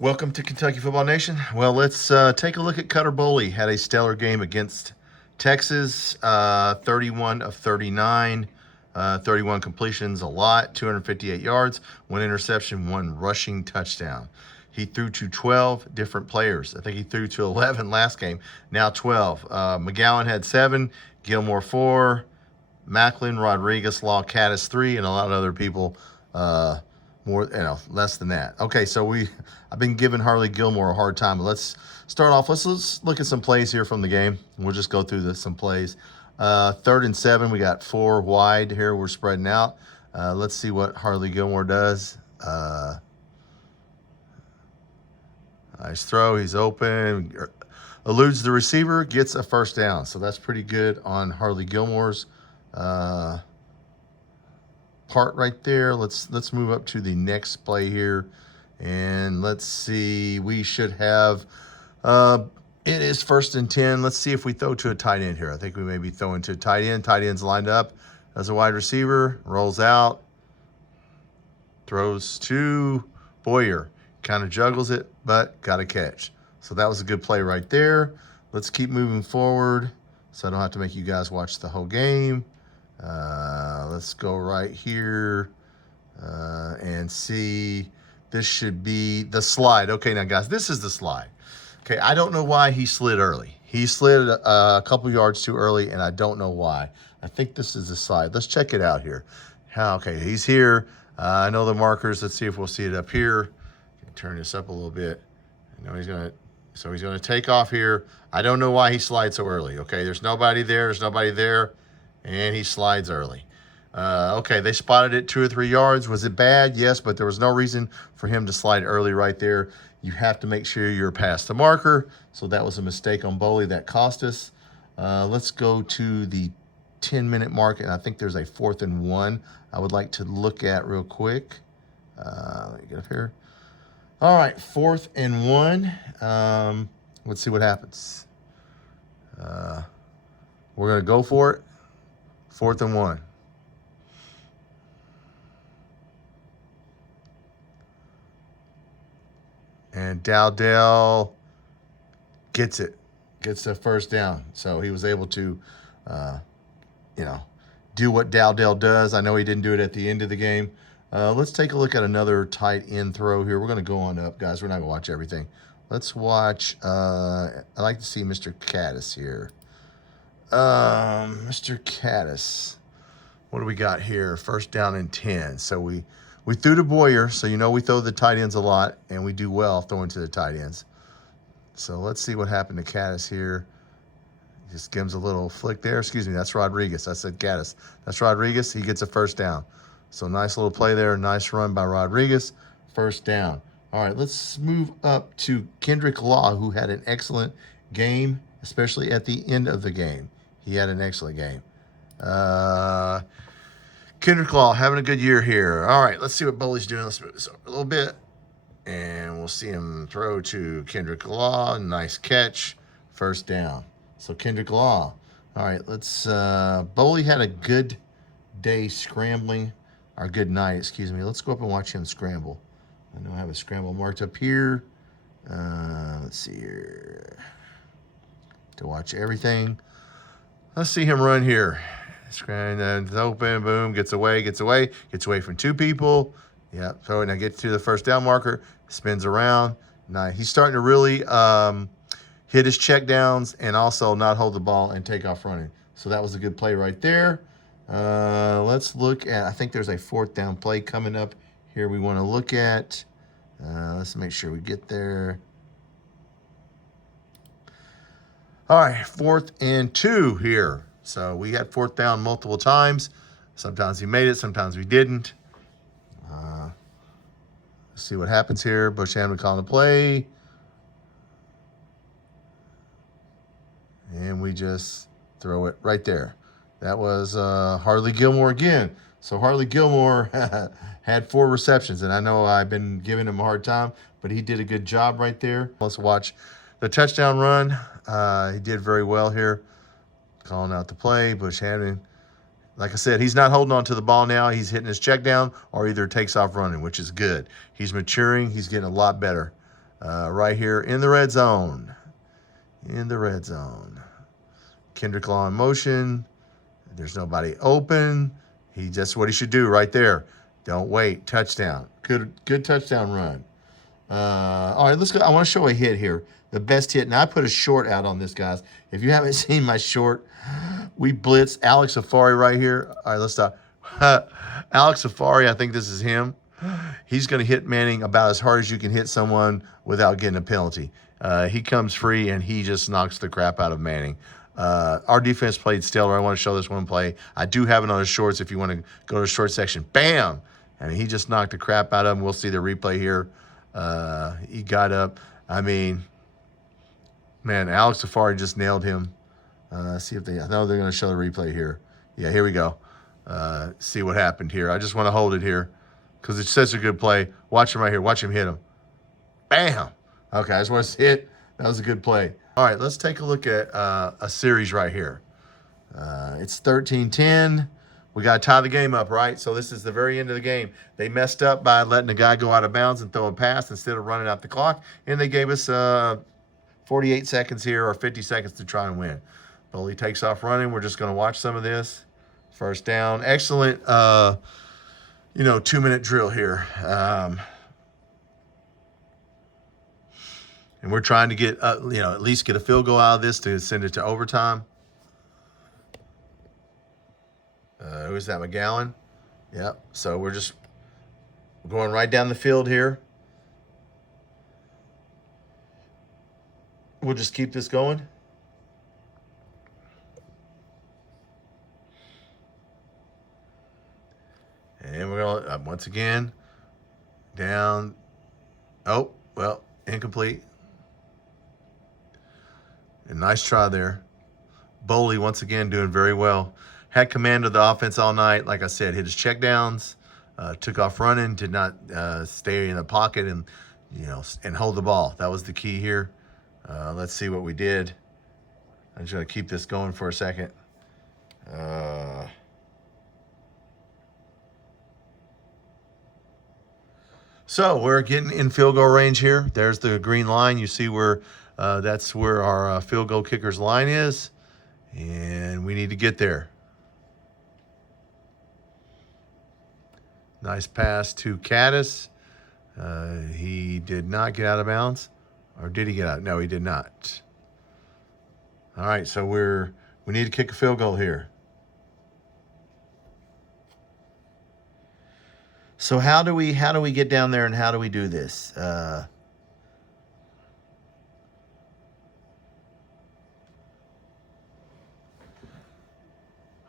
Welcome to Kentucky Football Nation. Well, let's take a look at Cutter Boley. Had a stellar game against Texas, 31 of 39, 31 completions, a lot, 258 yards, 1 interception, 1 rushing touchdown. He threw to 12 different players. I think he threw to 11 last game, now 12. McGowan had 7, Gilmore 4, Macklin, Rodriguez, WILDCATS 3, and a lot of other people less than that. Okay, so I've been giving Harley Gilmore a hard time, but let's start off. Let's look at some plays here from the game. We'll just go through some plays. 3rd and 7, we got 4 wide here. We're spreading out. Let's see what Harley Gilmore does. Nice throw. He's open. Eludes the receiver, gets a first down. So that's pretty good on Harley Gilmore's part right there. Let's move up to the next play here, and let's see. We should have it is 1st and 10. Let's see if we throw to a tight end here. I think we may be throwing to a tight end. Tight end's lined up as a wide receiver, rolls out, throws to Boyer, kind of juggles it, but got a catch. So that was a good play right there. Let's keep moving forward so I don't have to make you guys watch the whole game. Let's go right here and see. This should be the slide. Okay, now guys, this is the slide. Okay, I don't know why he slid early. He slid a couple yards too early, and I don't know why. I think this is the slide. Let's check it out here. Okay, he's here. I know the markers. Let's see if we'll see it up here. Turn this up a little bit. I know he's gonna take off here. I don't know why he slides so early. Okay, there's nobody there. There's nobody there. And he slides early. Okay, they spotted it 2 or 3 yards. Was it bad? Yes, but there was no reason for him to slide early right there. You have to make sure you're past the marker. So that was a mistake on Boley that cost us. Let's go to the 10-minute mark, and I think there's a 4th and 1 I would like to look at real quick. Let me get up here. All right, 4th and 1. Let's see what happens. We're going to go for it. 4th and 1. And Dowdell gets it. Gets the first down. So he was able to, do what Dowdell does. I know he didn't do it at the end of the game. Let's take a look at another tight end throw here. We're going to go on up, guys. We're not going to watch everything. Let's watch. I'd like to see Mr. Caddis here. Mr. Caddis. What do we got here? 1st down and 10. So we threw to Boyer. So we throw the tight ends a lot, and we do well throwing to the tight ends. So let's see what happened to Caddis here. Just gives a little flick there. Excuse me, that's Rodriguez. I said Caddis. That's Rodriguez. He gets a 1st down. So nice little play there. Nice run by Rodriguez. 1st down. All right, let's move up to Kendrick Law, who had an excellent game, especially at the end of the game. He had an excellent game. Kendrick Law having a good year here. All right, let's see what Boley's doing. Let's move this over a little bit. And we'll see him throw to Kendrick Law. Nice catch. 1st down. So Kendrick Law. All right, let's Boley had a good day scrambling. Or good night, excuse me. Let's go up and watch him scramble. I know I have a scramble marked up here. Let's see here. To watch everything. Let's see him run here. It's open, boom, gets away from 2 people. Yeah, so now gets to the 1st down marker, spins around. Now he's starting to really hit his check downs and also not hold the ball and take off running. So that was a good play right there. Let's look at, I think there's a 4th down play coming up here we want to look at. Let's make sure we get there. All right, 4th and 2 here. So we had 4th down multiple times. Sometimes he made it, sometimes we didn't. Let's see what happens here. Bushhampton calling the play. And we just throw it right there. That was Harley Gilmore again. So Harley Gilmore had 4 receptions, and I know I've been giving him a hard time, but he did a good job right there. Let's watch the touchdown run. He did very well here. Calling out the play. Bushhampton, like I said, he's not holding on to the ball now. He's hitting his check down or either takes off running, which is good. He's maturing. He's getting a lot better. right here in the red zone. In the red zone. Kendrick Law in motion. There's nobody open. That's what he should do right there. Don't wait. Touchdown. Good touchdown run. All right, let's go. I want to show a hit here. The best hit. Now, I put a short out on this, guys. If you haven't seen my short, we blitz Alex Safari right here. All right, let's stop. Alex Safari, I think this is him. He's going to hit Manning about as hard as you can hit someone without getting a penalty. He comes free, and he just knocks the crap out of Manning. Our defense played stellar. I want to show this one play. I do have it on the shorts if you want to go to the short section. Bam! I mean, he just knocked the crap out of him. We'll see the replay here. He got up. I mean, man, Alex Safari just nailed him. See if I know they're going to show the replay here. Yeah, here we go. See what happened here. I just want to hold it here because it's such a good play. Watch him right here. Watch him hit him. Bam! Okay, I just want to see it. That was a good play. All right, let's take a look at a series right here. It's 13-10. We got to tie the game up, right? So this is the very end of the game. They messed up by letting the guy go out of bounds and throw a pass instead of running out the clock, and they gave us 48 seconds here or 50 seconds to try and win. Boley takes off running. We're just going to watch some of this. First down. Excellent, 2-minute drill here. And we're trying to get, at least get a field goal out of this to send it to overtime. Who is that, McGowan? Yep. So we're just going right down the field here. We'll just keep this going. And we're going to, once again, down. Oh, well, incomplete. A nice try there. Boley, once again, doing very well. Had command of the offense all night. Like I said, hit his checkdowns, took off running, did not stay in the pocket and hold the ball. That was the key here. Let's see what we did. I'm just going to keep this going for a second. So we're getting in field goal range here. There's the green line. You see where that's where our field goal kicker's line is, and we need to get there. Nice pass to Caddis. He did not get out of bounds. Or did he get out? No, he did not. All right, so we need to kick a field goal here. So how do we get down there and how do we do this? All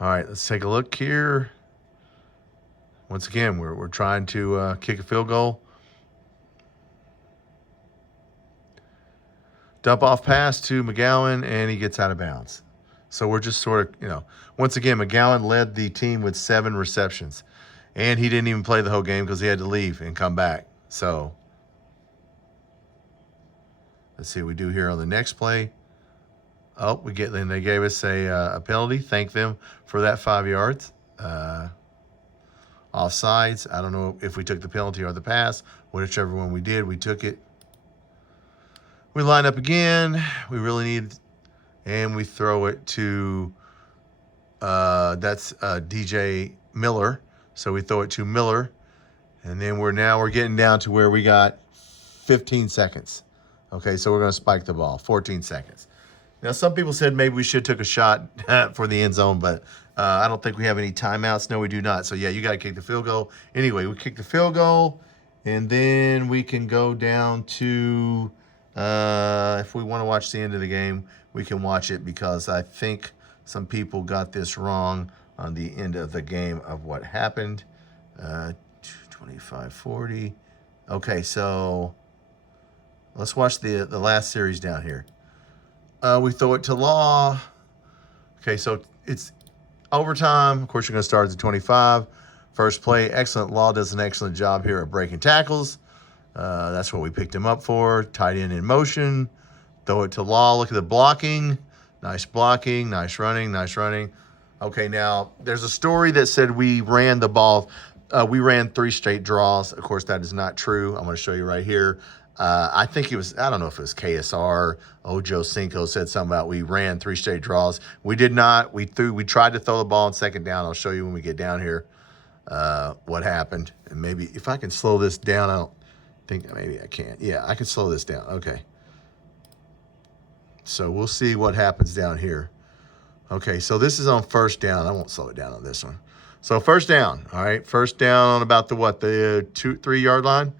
right, let's take a look here. Once again, we're trying to kick a field goal. Dump off pass to McGowan, and he gets out of bounds. So we're just sort of, once again, McGowan led the team with 7 receptions. And he didn't even play the whole game because he had to leave and come back. So let's see what we do here on the next play. Oh, then they gave us a penalty. Thank them for that 5 yards. Offsides. I don't know if we took the penalty or the pass. Whichever one we did, we took it. We line up again. We really need, and we throw it to, that's DJ Miller. So we throw it to Miller. And then we're getting down to where we got 15 seconds. Okay, so we're going to spike the ball, 14 seconds. Now, some people said maybe we should have took a shot for the end zone, but I don't think we have any timeouts. No, we do not. So, yeah, you got to kick the field goal. Anyway, we kick the field goal, and then we can go down to, if we want to watch the end of the game, we can watch it because I think some people got this wrong on the end of the game of what happened. 25-40. Okay, so let's watch the last series down here. We throw it to Law. Okay, so it's overtime. Of course, you're going to start at the 25. First play, excellent. Law does an excellent job here at breaking tackles. That's what we picked him up for. Tight end in motion. Throw it to Law. Look at the blocking. Nice blocking. Nice running. Nice running. Okay, now there's a story that said we ran the ball. We ran 3 straight draws. Of course, that is not true. I'm going to show you right here. I think it was, I don't know if it was KSR, Ojo Cinco said something about we ran 3 straight draws. We did not. We tried to throw the ball on second down. I'll show you when we get down here what happened. And maybe if I can slow this down, I don't think maybe I can. Yeah, I can slow this down. Okay. So we'll see what happens down here. Okay, so this is on first down. I won't slow it down on this one. So first down, all right. First down on about the 2-3 yard line.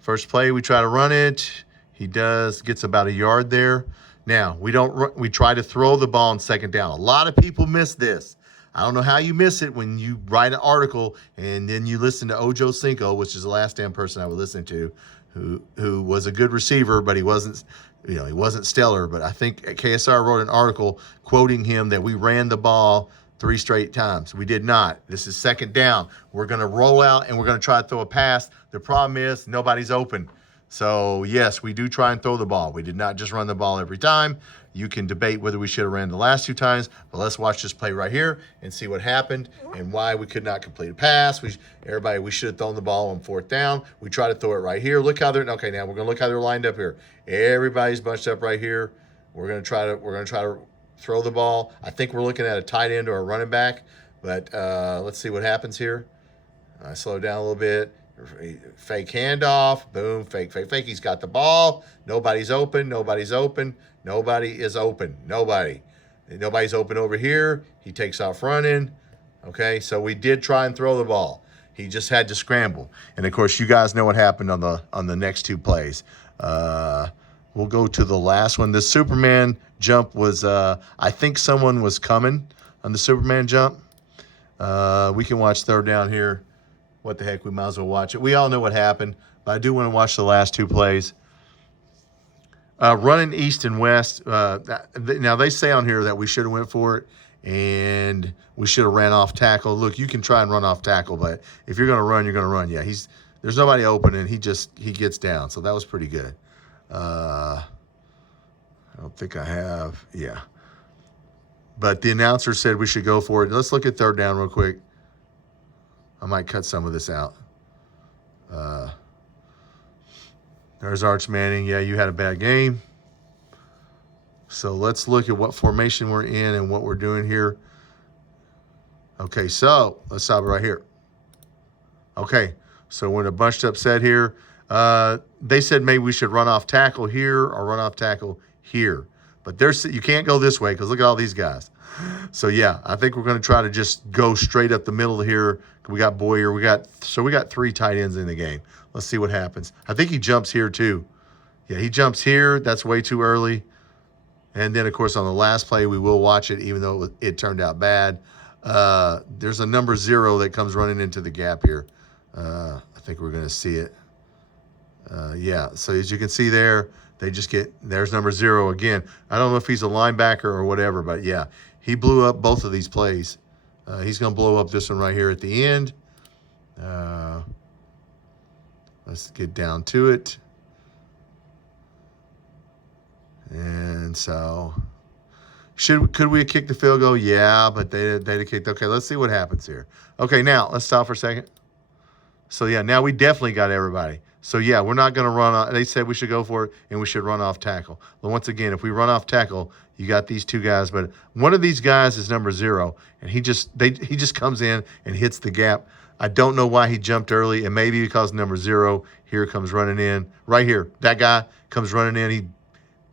First play, we try to run it. He gets about a yard there. Now, we try to throw the ball on second down. A lot of people miss this. I don't know how you miss it when you write an article and then you listen to Ojo Cinco, which is the last damn person I was listening to, who was a good receiver, but he wasn't stellar. But I think KSR wrote an article quoting him that we ran the ball 3 straight times. We did not. This is second down. We're going to roll out and we're going to try to throw a pass. The problem is nobody's open. So, yes, we do try and throw the ball. We did not just run the ball every time. You can debate whether we should have ran the last 2 times, but let's watch this play right here and see what happened and why we could not complete a pass. We should have thrown the ball on 4th down. We try to throw it right here. Look how they're, okay, now we're going to look how they're lined up here. Everybody's bunched up right here. We're going to try to throw the ball. I think we're looking at a tight end or a running back, but let's see what happens here. I slow down a little bit. Fake handoff. Boom. Fake. He's got the ball. Nobody's open. Nobody is open. Nobody's open over here. He takes off running. Okay, so we did try and throw the ball. He just had to scramble. And, of course, you guys know what happened on the next 2 plays. We'll go to the last one. The Superman jump was, I think someone was coming on the Superman jump. We can watch third down here. What the heck, we might as well watch it. We all know what happened, but I do want to watch the last 2 plays. Running east and west. Now, they say on here that we should have went for it, and we should have ran off tackle. Look, you can try and run off tackle, but if you're going to run, you're going to run. Yeah, there's nobody open, and he gets down, so that was pretty good. I don't think I have. Yeah. But the announcer said we should go for it. Let's look at third down real quick. I might cut some of this out. There's Arch Manning. Yeah, you had a bad game. So let's look at what formation we're in and what we're doing here. Okay, so let's stop it right here. Okay, so we're in a bunched up set here. They said maybe we should run off tackle here or run off tackle here. But you can't go this way because look at all these guys. So, yeah, I think we're going to try to just go straight up the middle here. We got Boyer. We got 3 tight ends in the game. Let's see what happens. I think he jumps here too. Yeah, he jumps here. That's way too early. And then, of course, on the last play, we will watch it even though it turned out bad. There's a number 0 that comes running into the gap here. I think we're going to see it. Yeah, so as you can see there, there's number 0 again. I don't know if he's a linebacker or whatever, but, yeah, he blew up both of these plays. He's going to blow up this one right here at the end. Let's get down to it. And so, could we have kicked the field goal? Yeah, but they'd have kicked. Okay, let's see what happens here. Okay, now, let's stop for a second. So, yeah, now we definitely got everybody. So, yeah, we're not going to run off. They said we should go for it, and we should run off tackle. But once again, if we run off tackle, you got these 2 guys. But one of these guys is number 0, and he just comes in and hits the gap. I don't know why he jumped early, and maybe because number 0 here comes running in. Right here, that guy comes running in. He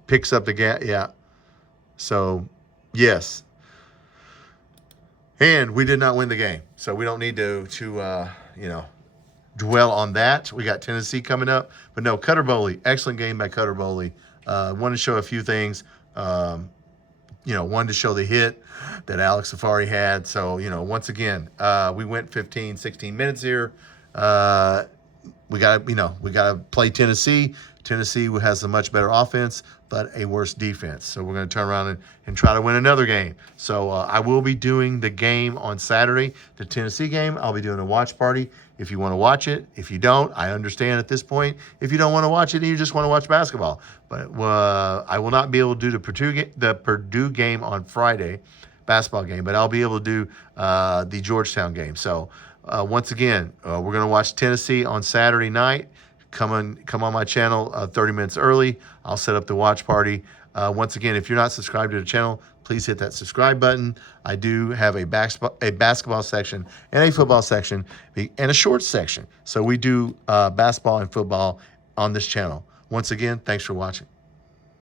picks up the gap. Yeah. So, yes. And we did not win the game. So we don't need to dwell on that. We got Tennessee coming up. But no, Cutter Boley, excellent game by Cutter Boley. Wanted to show a few things. Wanted to show the hit that Alex Safari had. So, once again, we went 15, 16 minutes here. We got to play Tennessee. Tennessee has a much better offense, but a worse defense. So we're going to turn around and try to win another game. So I will be doing the game on Saturday, the Tennessee game. I'll be doing a watch party if you want to watch it. If you don't, I understand at this point. If you don't want to watch it and you just want to watch basketball. But I will not be able to do the Purdue game on Friday, basketball game, but I'll be able to do the Georgetown game. So once again, we're going to watch Tennessee on Saturday night. come on my channel 30 minutes early. I'll set up the watch party. Once again, if you're not subscribed to the channel, please hit that subscribe button. I do have a basketball section and a football section and a shorts section. So we do basketball and football on this channel. Once again, thanks for watching.